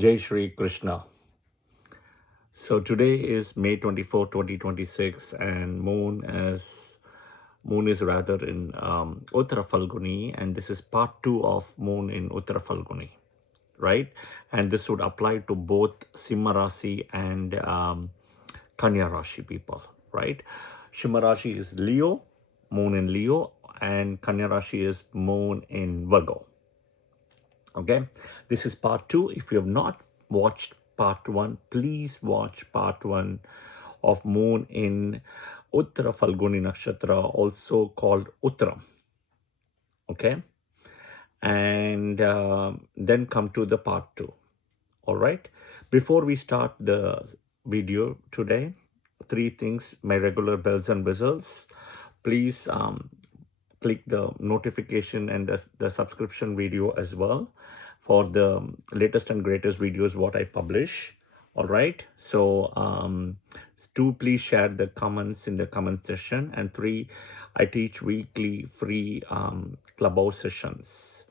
Jai Shri Krishna. So today is May 24, 2026, and moon is rather in Uttara Phalguni, and this is part 2 of moon in Uttara Phalguni, right? And this would apply to both Simha Rasi and Kanya Rashi people, right? Simha Rashi is Leo, moon in Leo, and Kanya Rashi is moon in Virgo. Okay, this is part 2. If you have not watched part 1, please watch part 1 of moon in Uttara Phalguni Nakshatra, also called Uttaram. Okay, and then come to the part 2. All right, before we start the video today, 3 things, my regular bells and whistles. Please click the notification and the subscription video as well for the latest and greatest videos what I publish. All right, so 2, please share the comments in the comment section, and 3, I teach weekly free Clubhouse sessions,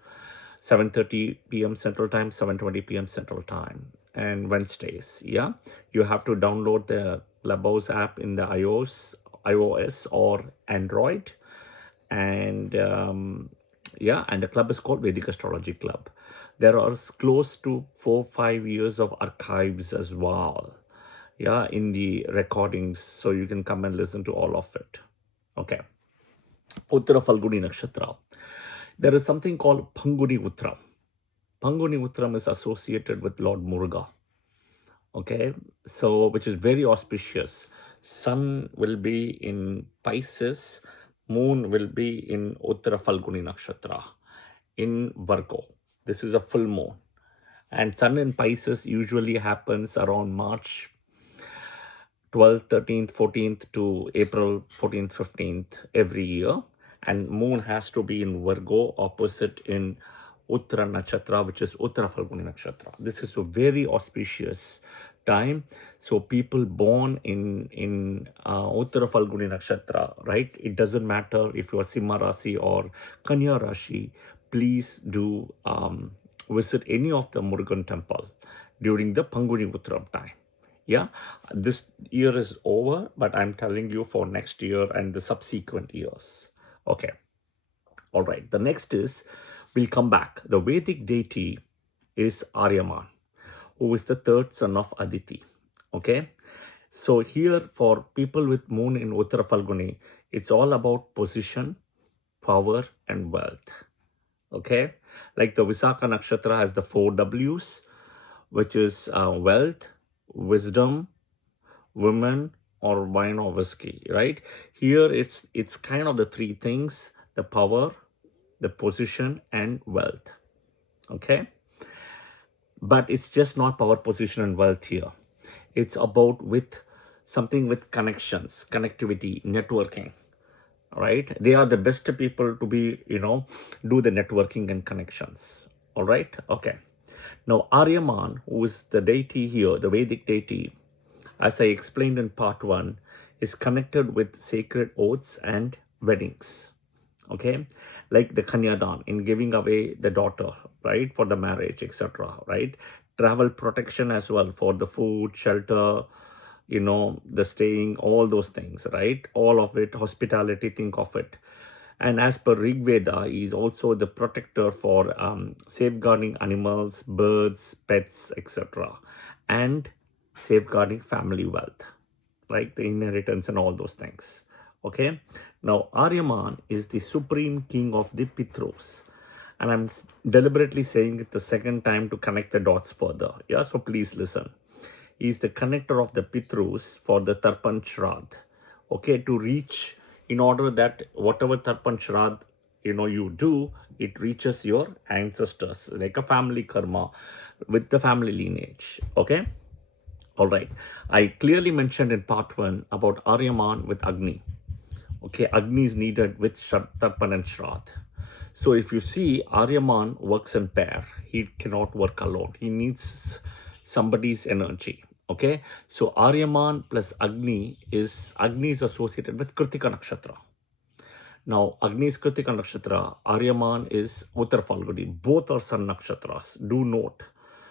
7:30 p.m. Central Time, 7:20 p.m. Central Time, and Wednesdays. Yeah, you have to download the Clubhouse app in the iOS or Android, and and the club is called Vedic Astrology Club. There are close to 4-5 years of archives as well, in the recordings, so you can come and listen to all of it. Okay, Uttara Phalguni Nakshatra. There is something called Phalguni Uttara. Phalguni Uttaram is associated with Lord Muruga. Okay, so which is very auspicious. Sun will be in Pisces, moon will be in Uttara Phalguni Nakshatra in Virgo. This is a full moon, and sun in Pisces usually happens around March 12th, 13th, 14th to April 14th, 15th every year, and moon has to be in Virgo, opposite in Uttara Nakshatra, which is Uttara Phalguni Nakshatra. This is a very auspicious time. So people born in Uttara Phalguni Nakshatra, right? It doesn't matter if you are Simha Rasi or Kanya Rashi. Please do visit any of the Murugan temple during the Phalguni Uttaram time. Yeah, this year is over, but I'm telling you for next year and the subsequent years. Okay. All right. The next is, we'll come back. The Vedic deity is Aryaman, who is the 3rd son of Aditi. Okay. So here for people with moon in Uttara Phalguni, it's all about position, power, and wealth. Okay. Like the Visakha Nakshatra has the 4 W's, which is wealth, wisdom, women, or wine or whiskey, right? Here it's kind of the 3 things: the power, the position, and wealth. Okay, but it's just not power, position, and wealth here. It's about with something with connections, connectivity, networking, right? They are the best people to be, do the networking and connections. All right, okay. Now Aryaman, who is the deity here, the Vedic deity, as I explained in part 1, is connected with sacred oaths and weddings. Okay, like the Kanyadan, in giving away the daughter, right, for the marriage, etc., right? Travel protection as well, for the food, shelter, the staying, all those things, right? All of it, hospitality, think of it. And as per Rig Veda, he is also the protector for safeguarding animals, birds, pets, etc., and safeguarding family wealth, like the inheritance and all those things. Okay, now Aryaman is the supreme king of the Pitros, and I'm deliberately saying it the second time to connect the dots further. Yeah, so please listen. He is the connector of the Pitros for the Tarpan Shrad. Okay, to reach, in order that whatever Tarpan Shrad you do, it reaches your ancestors, like a family karma with the family lineage. Okay. All right. I clearly mentioned in part 1 about Aryaman with Agni. Okay, Agni is needed with Tarpan and Shrad. So if you see, Aryaman works in pair. He cannot work alone. He needs somebody's energy. Okay, so Aryaman plus Agni is associated with Kritika Nakshatra. Now, Agni is Kritika Nakshatra, Aryaman is Uttara Phalguni. Both are sun nakshatras. Do note.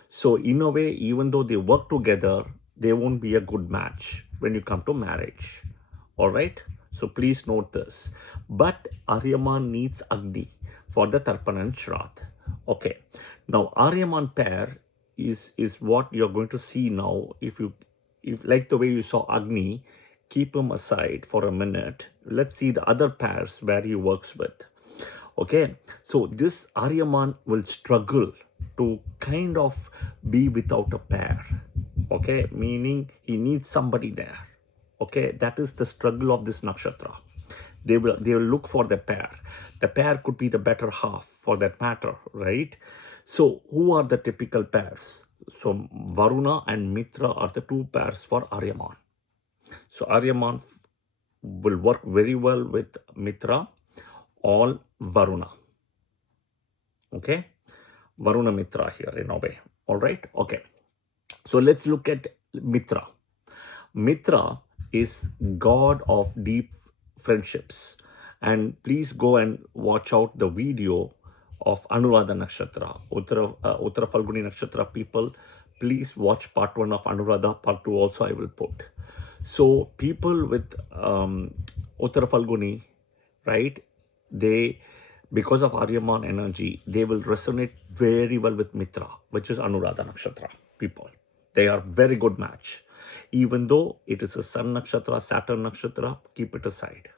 So in a way, even though they work together, they won't be a good match when you come to marriage. All right. So please note this. But Aryaman needs Agni for the Tarpan and Shraddh. Okay. Now Aryaman pair is what you're going to see now. If like the way you saw Agni, keep him aside for a minute. Let's see the other pairs where he works with. Okay, so this Aryaman will struggle to kind of be without a pair. Okay, meaning he needs somebody there. Okay, that is the struggle of this nakshatra. They will look for the pair. The pair could be the better half for that matter, right? So who are the typical pairs? So Varuna and Mitra are the two pairs for Aryaman. So Aryaman will work very well with Mitra or Varuna. Okay, Varuna Mitra here in a way. All right. Okay. So let's look at Mitra. Mitra is god of deep friendships. And please go and watch out the video of Anuradha Nakshatra, Uttara Phalguni Nakshatra people. Please watch part 1 of Anuradha, part 2 also I will put. So people with Uttara Phalguni, right, they, because of Aryaman energy, they will resonate very well with Mitra, which is Anuradha Nakshatra people. They are very good match. Even though it is a Sun Nakshatra, Saturn Nakshatra, keep it aside.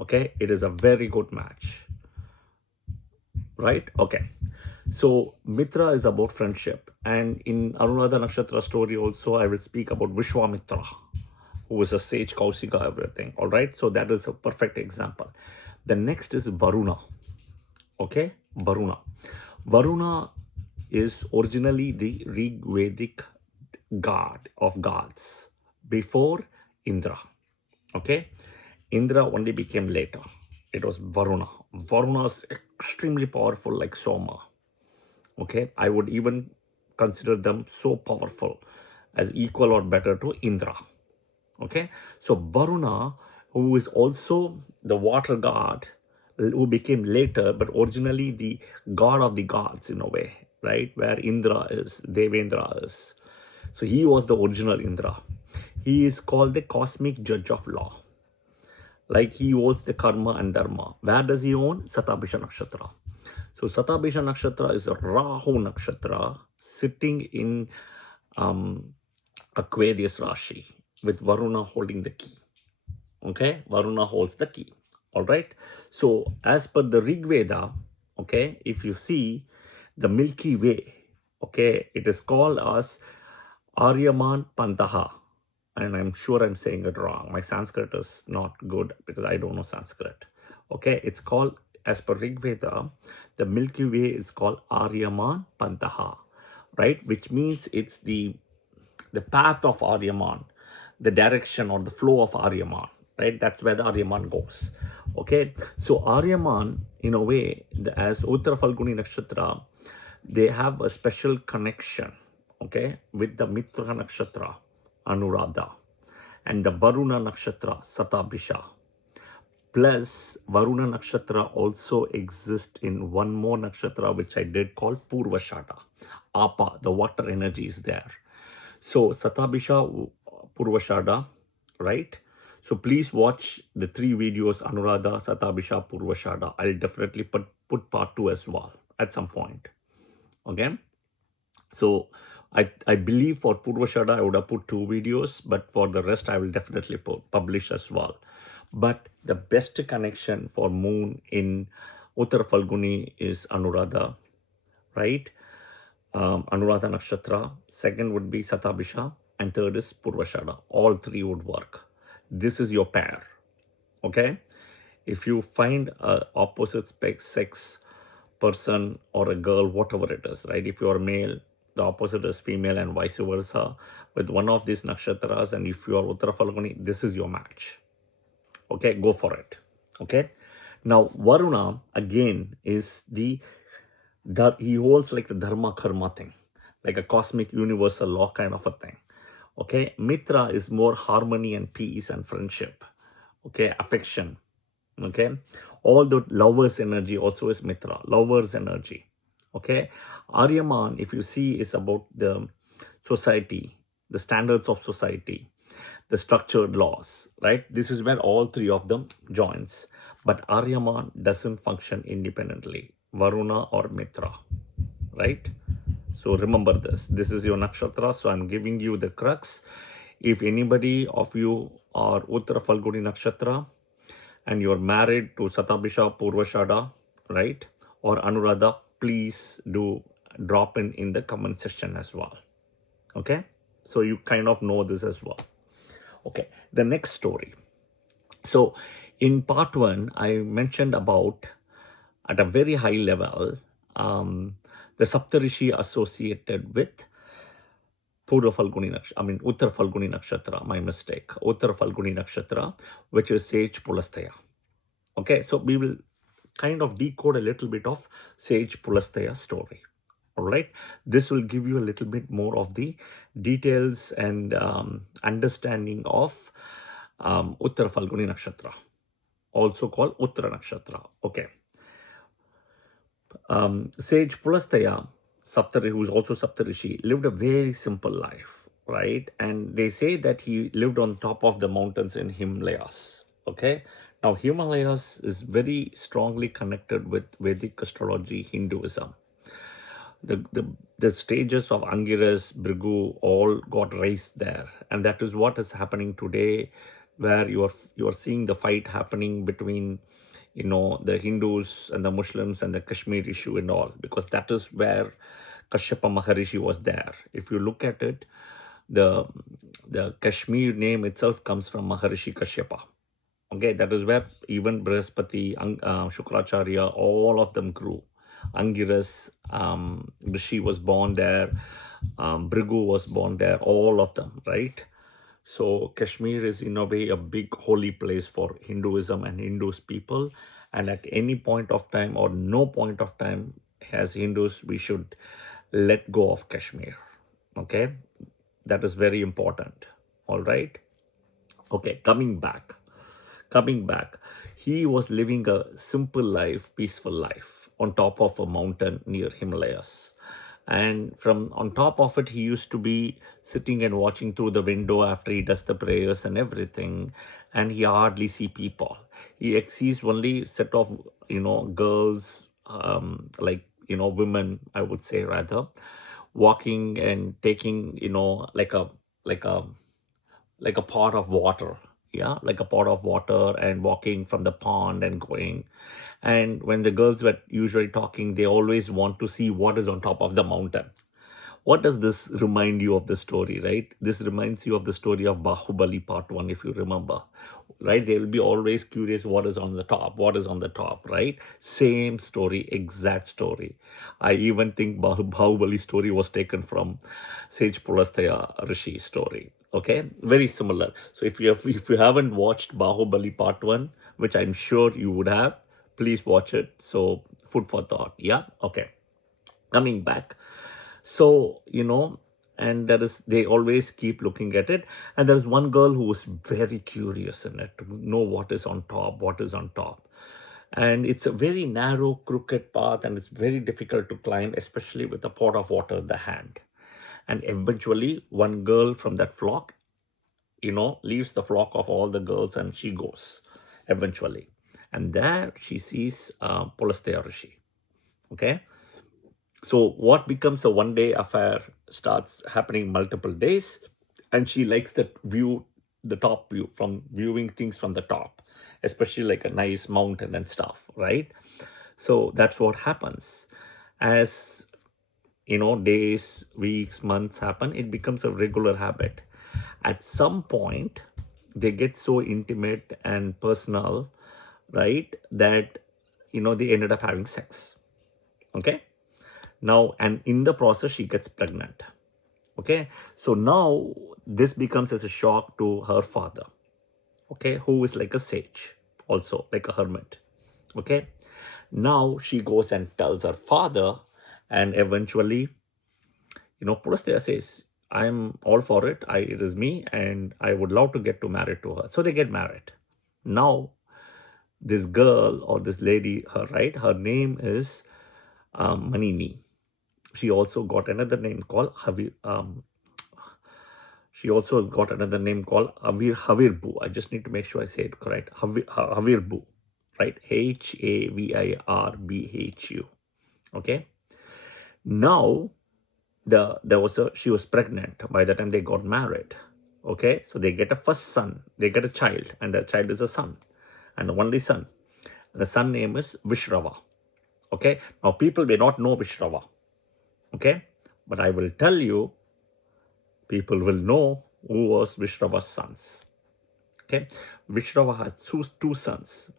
Okay, it is a very good match. Right? Okay. So Mitra is about friendship. And in Anuradha Nakshatra story also, I will speak about Vishwamitra, who is a sage, Kausika, everything. All right. So that is a perfect example. The next is Varuna. Okay, Varuna. Varuna is originally the Rig Vedic god of gods before Indra. Okay, Indra only became later. It was Varuna. Varuna is extremely powerful like Soma. Okay, I would even consider them so powerful as equal or better to Indra. Okay, so Varuna, who is also the water god, who became later, but originally the god of the gods in a way, right? Where Indra is, Devendra is. So he was the original Indra. He is called the cosmic judge of law. Like he owns the karma and dharma. Where does he own? Satabhisha Nakshatra. So Satabhisha Nakshatra is a Rahu Nakshatra sitting in Aquarius Rashi with Varuna holding the key. Okay, Varuna holds the key. All right. So as per the Rig Veda, okay, if you see the Milky Way, okay, it is called as Aryaman Pantaha. And I'm sure I'm saying it wrong. My Sanskrit is not good because I don't know Sanskrit. Okay, it's called, as per Rig Veda, the Milky Way is called Aryaman Pantaha, right? Which means it's the path of Aryaman, the direction or the flow of Aryaman, right? That's where the Aryaman goes. Okay, so Aryaman, in a way, as Uttara Phalguni Nakshatra, they have a special connection, okay, with the Mitra Nakshatra, Anuradha, and the Varuna Nakshatra, Satabhisha. Plus, Varuna Nakshatra also exists in one more nakshatra, which I did call Purvashada. Apa, the water energy is there. So, Satabhisha, Purvashada, right? So, please watch the 3 videos, Anuradha, Satabhisha, Purvashada. I'll definitely put part 2 as well at some point. Okay? So, I believe for Purvashada, I would have put 2 videos, but for the rest, I will definitely publish as well. But the best connection for moon in Uttara Phalguni is Anuradha, right? Anuradha Nakshatra. Second would be Satabhisha. And third is Purvashada. All 3 would work. This is your pair, okay? If you find a opposite sex person or a girl, whatever it is, right? If you are male, the opposite is female and vice versa with one of these nakshatras. And if you are Uttara Phalguni, this is your match. Okay, go for it. Okay. Now, Varuna, again, is he holds like the dharma karma thing, like a cosmic universal law kind of a thing. Okay. Mitra is more harmony and peace and friendship. Okay. Affection. Okay. All the lovers energy also is Mitra, lovers energy. Okay, Aryaman, if you see, is about the society, the standards of society, the structured laws, right? This is where all three of them joins. But Aryaman doesn't function independently, Varuna or Mitra, right? So remember this. This is your nakshatra. So I'm giving you the crux. If anybody of you are Uttara Phalguni nakshatra and you're married to Satabhisha Purvashada, right? Or Anuradha, please do drop in the comment section as well. Okay? So you kind of know this as well. Okay, the next story. So in part one, I mentioned about at a very high level the Saptarishi associated with Uttara Phalguni Nakshatra, my mistake. Uttara Phalguni Nakshatra, which is Sage Pulastaya. Okay, so we will kind of decode a little bit of Sage Pulastaya story. All right, this will give you a little bit more of the details and understanding of Uttara Phalguni Nakshatra, also called Uttara Nakshatra. Okay. Sage Pulastaya, who is also Saptarishi, lived a very simple life, right? And they say that he lived on top of the mountains in Himalayas. Okay. Now, Himalayas is very strongly connected with Vedic astrology, Hinduism. The stages of Angiras, Bhrigu all got raised there, and that is what is happening today, where you are seeing the fight happening between the Hindus and the Muslims and the Kashmir issue and all, because that is where Kashyapa Maharishi was there. If you look at it, the Kashmir name itself comes from Maharishi Kashyapa. Okay, that is where even Brihaspati, Shukracharya, all of them grew. Angiras, Rishi was born there, Bhrigu was born there, all of them, right? So Kashmir is in a way a big holy place for Hinduism and Hindus people. And at any point of time or no point of time as Hindus, we should let go of Kashmir. Okay, that is very important. All right. Okay, coming back. He was living a simple life, peaceful life on top of a mountain near Himalayas. And from on top of it, he used to be sitting and watching through the window after he does the prayers and everything. And he hardly see people. He sees only set of, girls, women, I would say rather, walking and taking, like a like a pot of water, like a pot of water, and walking from the pond and going. And when the girls were usually talking, they always want to see what is on top of the mountain. What does this remind you of the story, right? This reminds you of the story of Bahubali part 1, if you remember, right? They will be always curious what is on the top, right? Same story, exact story. I even think Bahubali story was taken from Sage Pulastaya Rishi story. Okay, very similar. So if you haven't watched Bahubali part 1, which I'm sure you would have, please watch it. So food for thought. Yeah. Okay. Coming back. So, and they always keep looking at it. And there's one girl who was very curious in it to know what is on top. And it's a very narrow, crooked path, and it's very difficult to climb, especially with a pot of water in the hand. And eventually, one girl from that flock, leaves the flock of all the girls, and she goes eventually. And there she sees Pulastaya Rishi. Okay. So what becomes a one-day affair starts happening multiple days, and she likes that view, the top view, from viewing things from the top, especially like a nice mountain and stuff, right? So that's what happens. As days, weeks, months happen, it becomes a regular habit. At some point, they get so intimate and personal, right, that they ended up having sex. Okay. Now, and in the process, she gets pregnant. Okay. So now this becomes as a shock to her father. Okay. Who is like a sage, also like a hermit. Okay. Now she goes and tells her father, and eventually, Pulastaya says, I'm all for it. It is me, and I would love to get married to her. So they get married. Now, this girl or this lady, her name is Manini. She also got another name called Havirbu. I just need to make sure I say it correct. Havirbu, right? Havirbhu. Okay. Now she was pregnant by the time they got married. Okay, so they get a first son. They get a child, and the child is a son, and the only son. The son name is Vishrava. Okay. Now people may not know Vishrava. Okay, but I will tell you, people will know who was Vishrava's sons. Okay, Vishrava had two sons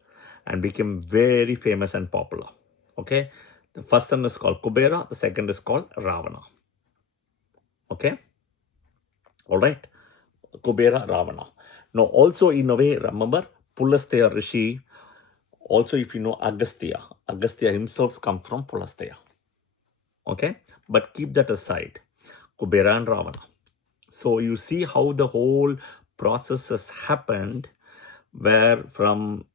and became very famous and popular. Okay, the first son is called Kubera, the second is called Ravana. Okay, all right, Kubera, Ravana. Now, also in a way, remember Pulastya Rishi. Also, if you know Agastya himself comes from Pulastya. Okay, but keep that aside. Kubera and Ravana. So you see how the whole process has happened, where from,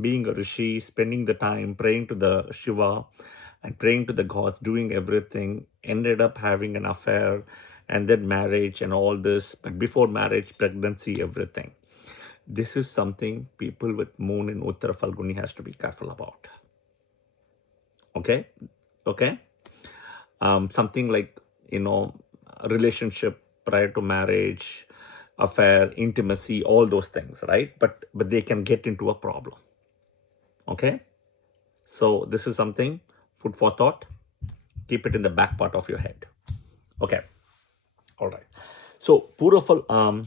being a rishi, spending the time praying to the Shiva and praying to the gods, doing everything, ended up having an affair, and then marriage and all this. But before marriage, pregnancy, everything. This is something people with moon in Uttara Phalguni has to be careful about. Okay? Something like, relationship prior to marriage, affair, intimacy, all those things, right? But they can get into a problem. Okay? So this is something, food for thought. Keep it in the back part of your head. Okay. All right. So Uttara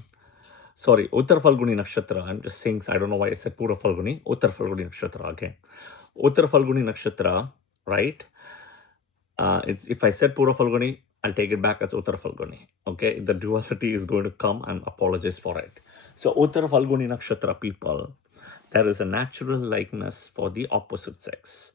Phalguni Nakshatra. I'm just saying, I don't know why I said Pura Phalguni. Uttara Phalguni Nakshatra. Okay. Uttara Phalguni Nakshatra, right? If I said Pura Phalguni, I'll take it back as Uttara Phalguni. Okay, the duality is going to come, and apologize for it. So Uttara Phalguni Nakshatra people, there is a natural likeness for the opposite sex.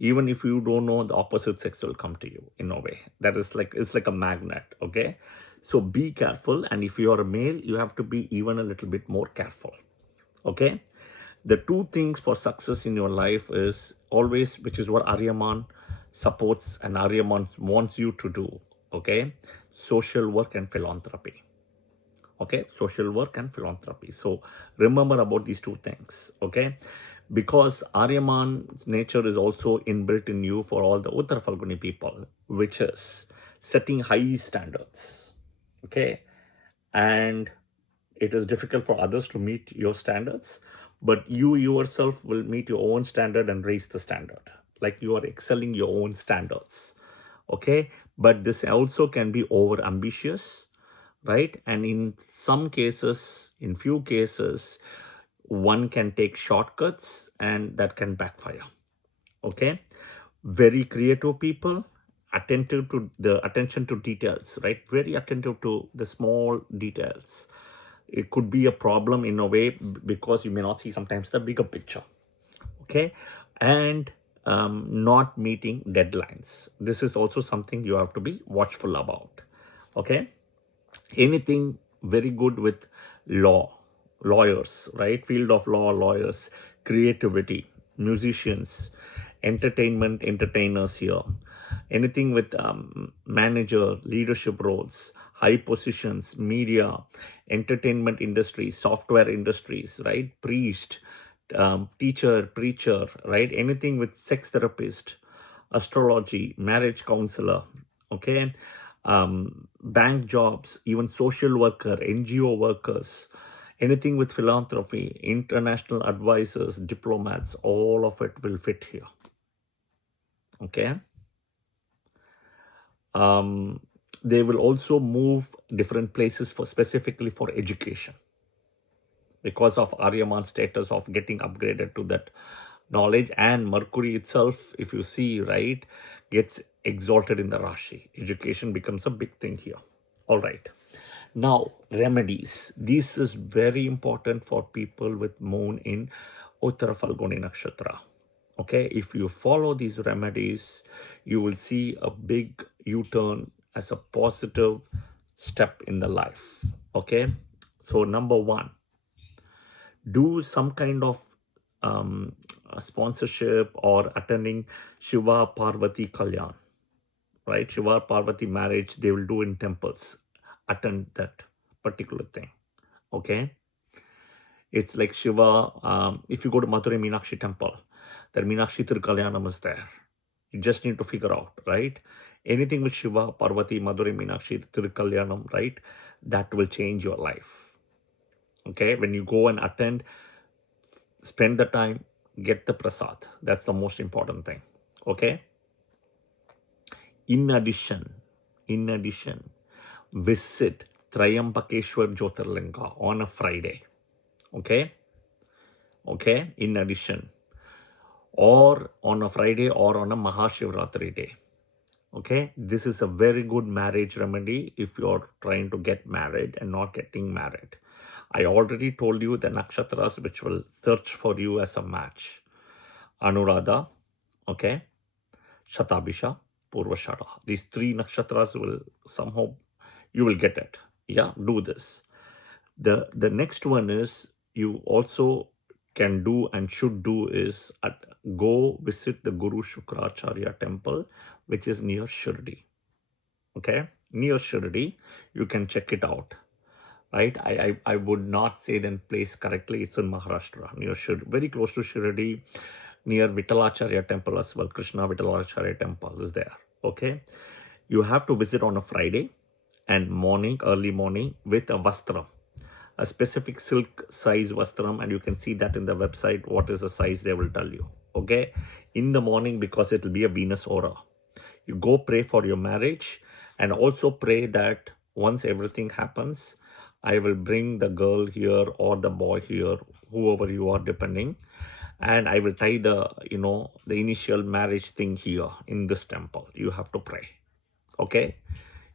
Even if you don't know, the opposite sex will come to you in a way. That is it's like a magnet. Okay, so be careful, and if you are a male, you have to be even a little bit more careful. Okay, the two things for success in your life is always, which is what Aryaman supports and Aryaman wants you to do. Okay, social work and philanthropy. Okay, social work and philanthropy. So remember about these two things. Okay, because Aryaman's nature is also inbuilt in you for all the Uttara Phalguni people, which is setting high standards. Okay, and it is difficult for others to meet your standards, but you yourself will meet your own standard and raise the standard, like you are excelling your own standards. Okay, but this also can be over ambitious, right? And in some cases, in few cases, one can take shortcuts, and that can backfire. Okay, very creative people, attentive to the attention to details, right? Very attentive to the small details. It could be a problem in a way because you may not see sometimes the bigger picture. Okay, and not meeting deadlines. This is also something you have to be watchful about. Okay, anything very good with lawyers, right? Field of law, lawyers, creativity, musicians, entertainers here. Anything with manager, leadership roles, high positions, media, entertainment industry, software industries, right? Priest, teacher, preacher, right? Anything with sex therapist, astrology, marriage counselor, okay? Bank jobs, even social worker, NGO workers, anything with philanthropy, international advisors, diplomats, all of it will fit here. Okay. They will also move different places specifically for education because of Aryaman's status of getting upgraded to that knowledge, and Mercury itself, if you see, right, gets exalted in the Rashi. Education becomes a big thing here. All right. Now, remedies. This is very important for people with moon in Uttara Phalguni Nakshatra. Okay, if you follow these remedies, you will see a big U-turn as a positive step in the life. Okay, so number one, do some kind of sponsorship or attending Shiva Parvati Kalyan, right? Shiva Parvati marriage, they will do in temples. Attend that particular thing, okay? It's like Shiva, if you go to Madurai Meenakshi temple, that Meenakshi Thirukalyanam is there. You just need to figure out, right? Anything with Shiva, Parvati, Madurai Meenakshi Thirukalyanam, right? That will change your life, okay? When you go and attend, spend the time, get the prasad. That's the most important thing, okay? In addition, visit Trayambakeshwar Jyotirlinga on a Friday, okay? Okay, in addition, or on a Friday or on a Mahashivratri day. Okay, this is a very good marriage remedy if you're trying to get married and not getting married. I already told you the nakshatras which will search for you as a match. Anuradha, okay, Shatabisha, Purvashada. These three nakshatras will somehow, you will get it. Yeah, do this. The next one is you also can do and should do is go visit the Guru Shukracharya temple, which is near Shirdi. Okay, near Shirdi, you can check it out. Right, I would not say the place correctly. It's in Maharashtra, near Shirdi, very close to Shirdi, near Vittalacharya temple as well. Krishna Vittalacharya temple is there. Okay, you have to visit on a Friday and morning, early morning, with a vastram, a specific silk size vastram, and you can see that in the website. What is the size, they will tell you. Okay, in the morning, because it will be a Venus aura. You go pray for your marriage, and also pray that once everything happens, I will bring the girl here or the boy here, whoever you are, depending, and I will tie the the initial marriage thing here in this temple. You have to pray. Okay,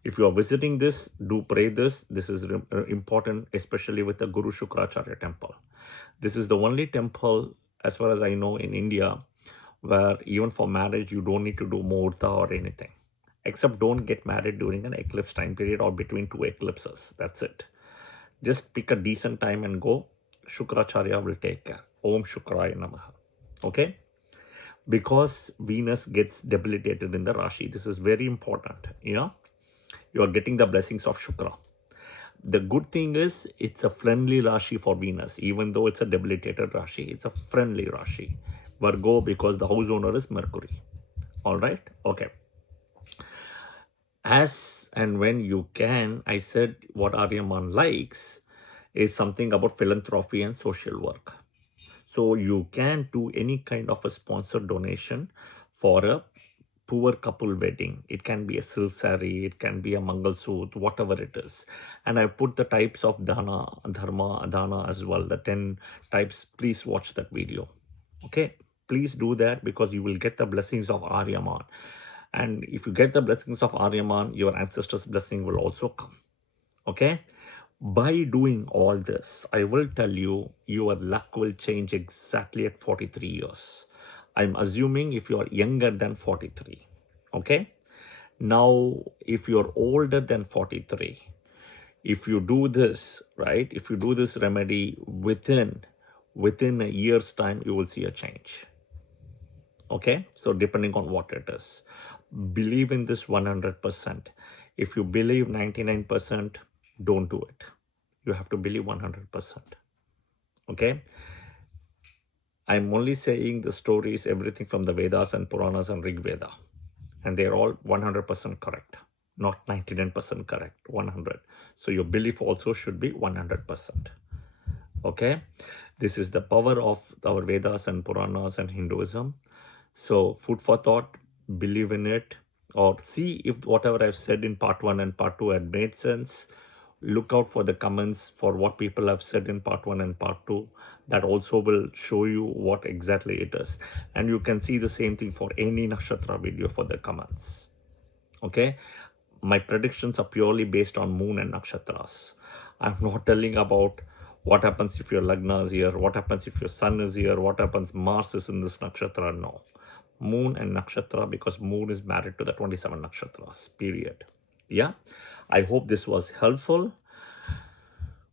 if you are visiting this, do pray this. This is important, especially with the Guru Shukracharya temple. This is the only temple, as far as I know, in India, where even for marriage, you don't need to do muhurta or anything. Except don't get married during an eclipse time period or between two eclipses. That's it. Just pick a decent time and go. Shukracharya will take care. Om Shukraya Namaha. Okay? Because Venus gets debilitated in the Rashi. This is very important. You are getting the blessings of Shukra. The good thing is, it's a friendly Rashi for Venus. Even though it's a debilitated Rashi, it's a friendly Rashi. Virgo, because the house owner is Mercury. All right? Okay. As and when you can, I said what Aryaman likes is something about philanthropy and social work. So you can do any kind of a sponsored donation for a poor couple wedding. It can be a silk saree, it can be a mangal suit, whatever it is. And I put the types of dana, dharma, adana as well, the 10 types. Please watch that video. Okay, please do that, because you will get the blessings of Aryaman. And if you get the blessings of Aryaman, your ancestors' blessing will also come. Okay, by doing all this, I will tell you, your luck will change exactly at 43 years. I'm assuming if you are younger than 43. Okay, now if you're older than 43, if you do this, right, if you do this remedy within a year's time, you will see a change. Okay, so depending on what it is, believe in this 100%. If you believe 99%, don't do it. You have to believe 100%. Okay, I'm only saying the stories, everything from the Vedas and Puranas and Rig Veda, and they're all 100% correct, not 99% correct, 100. So your belief also should be 100%. Okay, this is the power of our Vedas and Puranas and Hinduism. So food for thought, believe in it, or see if whatever I've said in part 1 and part 2 had made sense. Look out for the comments for what people have said in part 1 and part 2. That also will show you what exactly it is. And you can see the same thing for any nakshatra video for the comments. Okay, my predictions are purely based on moon and nakshatras. I'm not telling about what happens if your lagna is here, what happens if your sun is here, what happens Mars is in this nakshatra. No, moon and nakshatra, because moon is married to the 27 nakshatras, period. Yeah, I hope this was helpful.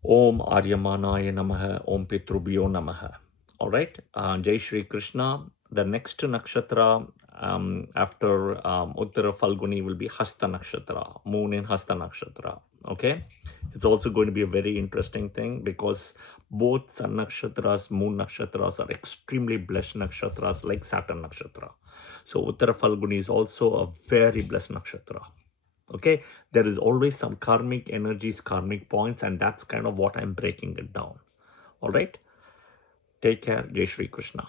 Om Aryamanaya Namaha, Om Pitrubhyo Namaha. All right, Jai Shri Krishna. the next nakshatra after Uttara Phalguni will be Hasta Nakshatra, moon in Hasta Nakshatra. Okay, it's also going to be a very interesting thing because both Sun Nakshatras, Moon Nakshatras are extremely blessed nakshatras like Saturn Nakshatra. So Uttara Phalguni is also a very blessed nakshatra. Okay, there is always some karmic energies, karmic points, and that's kind of what I'm breaking it down. All right, take care. Jai Shri Krishna.